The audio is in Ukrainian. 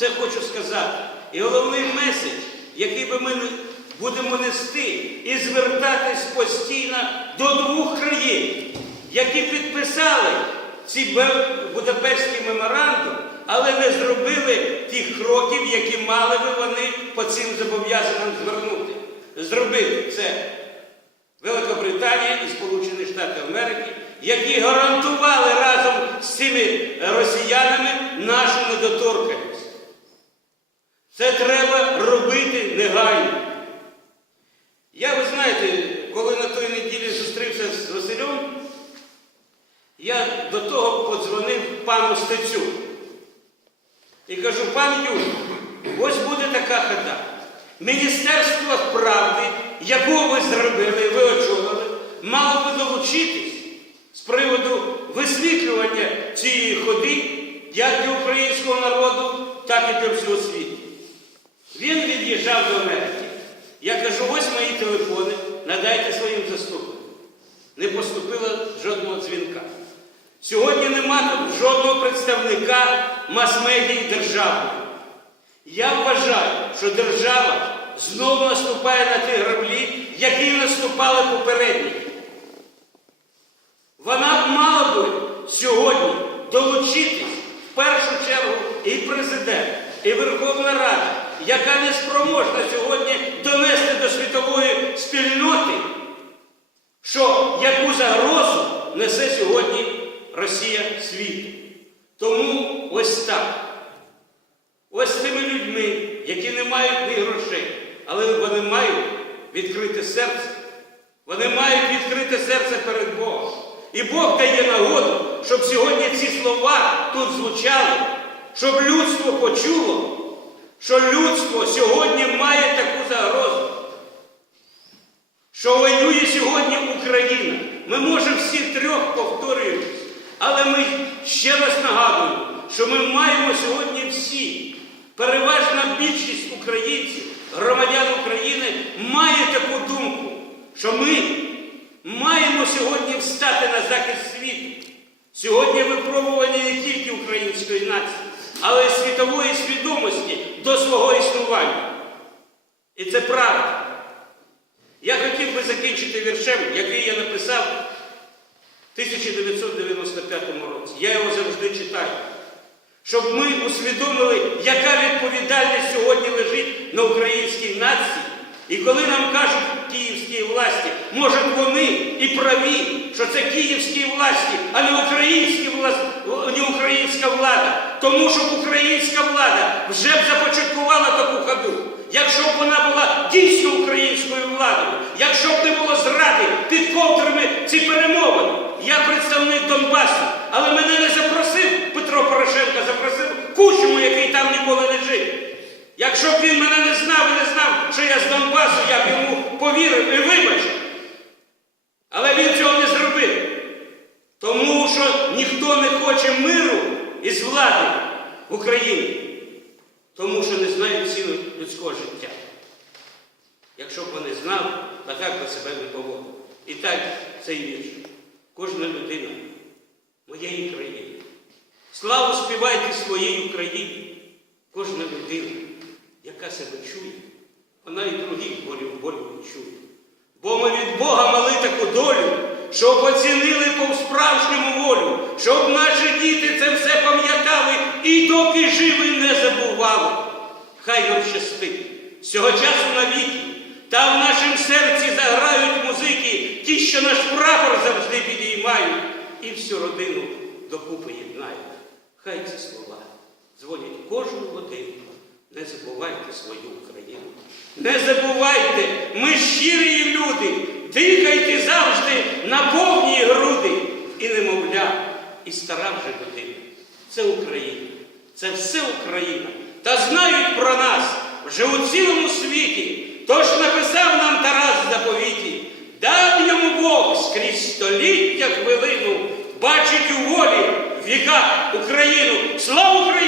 це хочу сказати. І головний меседж, який би ми будемо нести і звертатись постійно до двох країн, які підписали ці Будапештський меморандум, але не зробили тих кроків, які мали би вони по цим зобов'язанням звернути. Зробили це Великобританія і Сполучені Штати Америки, які гарантували Це треба робити негайно. Я, ви знаєте, коли на той неділі зустрівся з Василем, я до того подзвонив пану Стецю. І кажу, пан Юрій, ось буде така хода. Міністерство правди, якого ви зробили, ви очолили, мало би долучитись з приводу висвітлювання цієї ходи як для українського народу, так і для всього світу. Від'їжджав до Америки. Я кажу, ось мої телефони, надайте своїм заступникам. Не поступило жодного дзвінка. Сьогодні нема тут жодного представника мас-медії держави. Я вважаю, що держава знову наступає на ті граблі, які наступали попередні. Вона мала би сьогодні долучитись в першу чергу і президент, і Верховна Рада, яка не спроможна сьогодні донести до світової спільноти, що яку загрозу несе сьогодні Росія світу. Тому ось так. Ось тими людьми, які не мають ні грошей, але вони мають відкрите серце. Вони мають відкрите серце перед Богом. І Бог дає нагоду, щоб сьогодні ці слова тут звучали, щоб людство почуло, що людство сьогодні має таку загрозу, що воює сьогодні Україна. Ми можемо всі трьох повторюватися, але ми ще раз нагадуємо, що ми маємо сьогодні всі, переважна більшість українців, громадян України має таку думку, що ми маємо сьогодні встати на захист світу. Сьогодні випробування не тільки української нації, але й світової свідомості до свого існування. І це правда. Я хотів би закінчити віршем, який я написав в 1995 році. Я його завжди читаю. Щоб ми усвідомили, яка відповідальність сьогодні лежить на українській нації. І коли нам кажуть київські власті, може вони і праві, що це київські власті, а не українські власті, не українська влада. Тому що українська влада вже б започаткувала таку ходу. Якщо б вона була дійсно українською владою, якщо б не було зради під ковдрами ці перемовини. Я представник Донбасу, але мене не запросив Петро Порошенко, запросив Кучму, який там ніколи не жив. Якщо б він мене не знав і не знав, що я з Донбасу, я б йому повірив і вибачив. Але він цього не зробив. Тому що ніхто не хоче миру із влади в Україні. Тому що не знають ціну людського життя. Якщо б вони знали, то так би себе не поводили. І так цей вірш. Кожна людина моєї країни. Славу співайте своїй Україні. Кожна людина, яка себе чує, вона і других болів не чує. Бо ми від Бога мали таку долю, щоб оцінили по-справжньому волю, щоб наші діти це все пам'ятали і доки живі не забували. Хай нам щастить цього часу навіки, та в нашому серці заграють музики, ті, що наш прапор завжди підіймають, і всю родину докупи єднають. Хай ці слова дзвонять кожну годину. Не забувайте свою Україну. Не забувайте, ми щирі люди, дихайте завжди на повні груди. І немовля, і стара вже людина. Це Україна, це все Україна. Та знають про нас вже у цілому світі. Тож написав нам Тарас в заповіті, дав йому Бог скрізь століття хвилину, бачить у волі в віках Україну. Слава Україні!